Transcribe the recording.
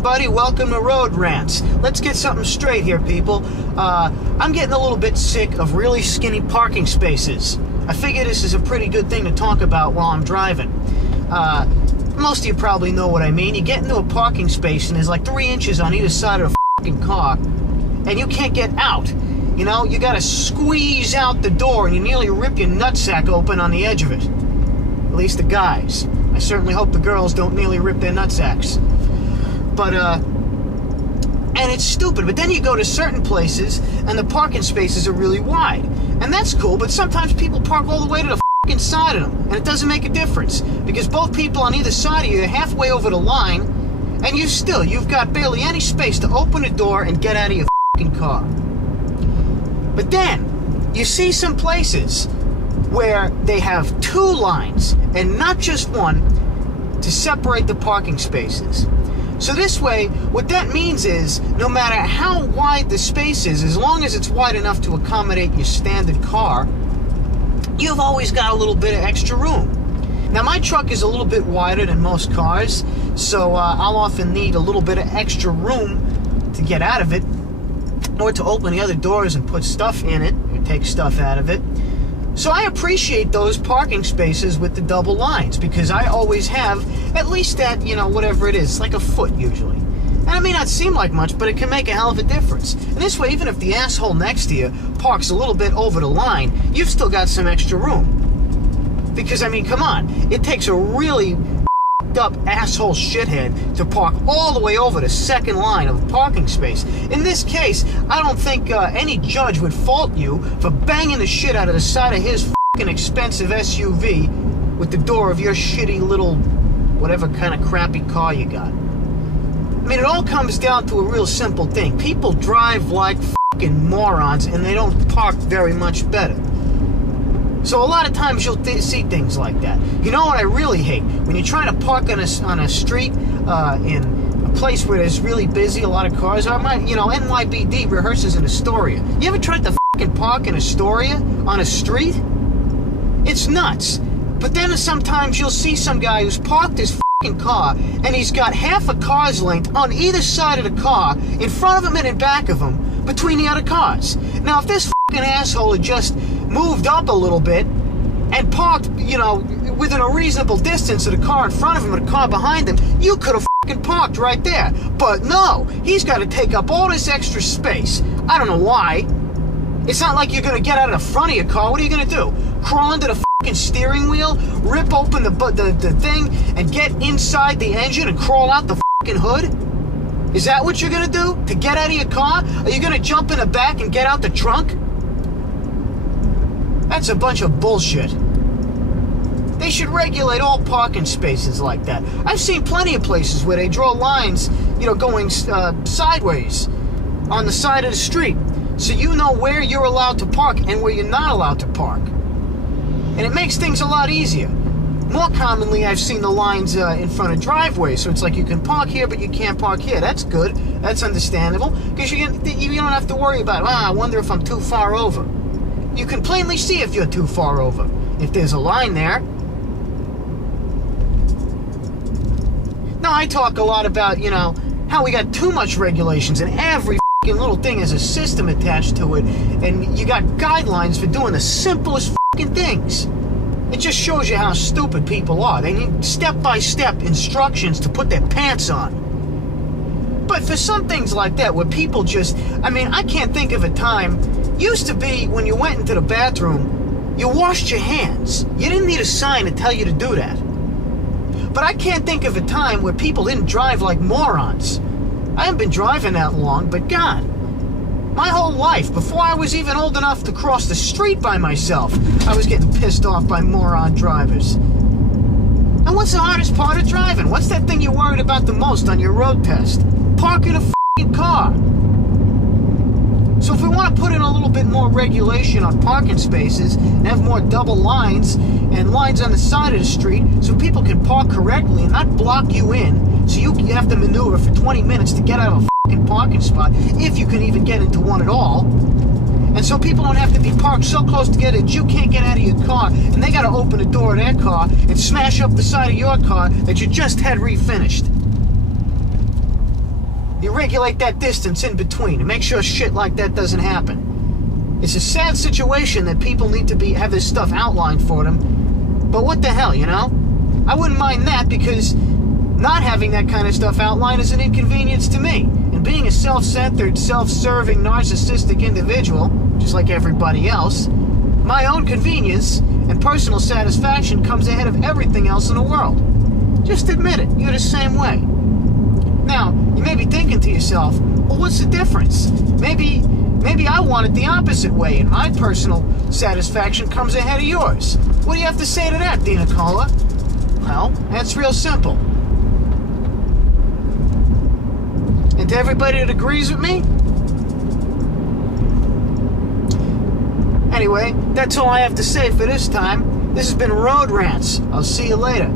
everybody. Welcome to Road Rants. Let's get something straight here, people. I'm getting a little bit sick of really skinny parking spaces. I figure this is a pretty good thing to talk about while I'm driving. Most of you probably know what I mean. You get into a parking space and there's like 3 inches on either side of the fucking car, and you can't get out. You know, you gotta squeeze out the door and you nearly rip your nutsack open on the edge of it. At least the guys. I certainly hope the girls don't nearly rip their nutsacks. But, and it's stupid. But then you go to certain places and the parking spaces are really wide. And that's cool, but sometimes people park all the way to the fucking side of them. And it doesn't make a difference. Because both people on either side of you are halfway over the line, and you've got barely any space to open the door and get out of your fucking car. But then, you see some places where they have 2 lines, and not just one, to separate the parking spaces. So this way, what that means is, no matter how wide the space is, as long as it's wide enough to accommodate your standard car, you've always got a little bit of extra room. Now, my truck is a little bit wider than most cars, so I'll often need a little bit of extra room to get out of it, or to open the other doors and put stuff in it, or take stuff out of it. So I appreciate those parking spaces with the double lines, because I always have at least that, whatever it is, like a foot usually. And it may not seem like much, but it can make a hell of a difference. And this way, even if the asshole next to you parks a little bit over the line, you've still got some extra room. Because, come on, it takes a really up asshole shithead to park all the way over the second line of a parking space. In this case, I don't think any judge would fault you for banging the shit out of the side of his fucking expensive SUV with the door of your shitty little whatever kind of crappy car you got. It all comes down to a real simple thing. People drive like fucking morons and they don't park very much better. So a lot of times you'll see things like that. You know what I really hate? When you're trying to park on a street in a place where there's really busy, a lot of cars are. NYBD rehearses in Astoria. You ever tried to fucking park in Astoria on a street? It's nuts. But then sometimes you'll see some guy who's parked his fucking car and he's got half a car's length on either side of the car, in front of him and in back of him, between the other cars. Now, if this fucking asshole had just moved up a little bit and parked, within a reasonable distance of the car in front of him and the car behind him, you could have fucking parked right there. But no, he's got to take up all this extra space. I don't know why. It's not like you're going to get out of the front of your car. What are you going to do? Crawl into the fucking steering wheel, rip open the thing, and get inside the engine and crawl out the fucking hood? Is that what you're going to do to get out of your car? Are you going to jump in the back and get out the trunk? That's a bunch of bullshit. They should regulate all parking spaces like that. I've seen plenty of places where they draw lines, going sideways on the side of the street, so you know where you're allowed to park and where you're not allowed to park. And it makes things a lot easier. More commonly, I've seen the lines in front of driveways, so it's like you can park here, but you can't park here. That's good. That's understandable, because you don't have to worry about, I wonder if I'm too far over. You can plainly see if you're too far over, if there's a line there. Now, I talk a lot about, how we got too much regulations, and every fucking little thing has a system attached to it, and you got guidelines for doing the simplest fucking things. It just shows you how stupid people are. They need step-by-step instructions to put their pants on. But for some things like that, where people just, I can't think of a time. Used to be when you went into the bathroom, you washed your hands. You didn't need a sign to tell you to do that. But I can't think of a time where people didn't drive like morons. I haven't been driving that long, but God, my whole life, before I was even old enough to cross the street by myself, I was getting pissed off by moron drivers. And what's the hardest part of driving? What's that thing you're worried about the most on your road test? Parking a f***ing car. So if we want to put in a little bit more regulation on parking spaces and have more double lines and lines on the side of the street so people can park correctly and not block you in, so you have to maneuver for 20 minutes to get out of a fucking parking spot, if you can even get into one at all. And so people don't have to be parked so close together that you can't get out of your car, and they got to open the door of their car and smash up the side of your car that you just had refinished. You regulate that distance in between and make sure shit like that doesn't happen. It's a sad situation that people need to have this stuff outlined for them. But what the hell, you know? I wouldn't mind that, because not having that kind of stuff outlined is an inconvenience to me. And being a self-centered, self-serving, narcissistic individual, just like everybody else, my own convenience and personal satisfaction comes ahead of everything else in the world. Just admit it. You're the same way. Now, you may be thinking to yourself, well, what's the difference? Maybe I want it the opposite way, and my personal satisfaction comes ahead of yours. What do you have to say to that, Dina Cola? Well, that's real simple. And to everybody that agrees with me, anyway, that's all I have to say for this time. This has been Road Rants. I'll see you later.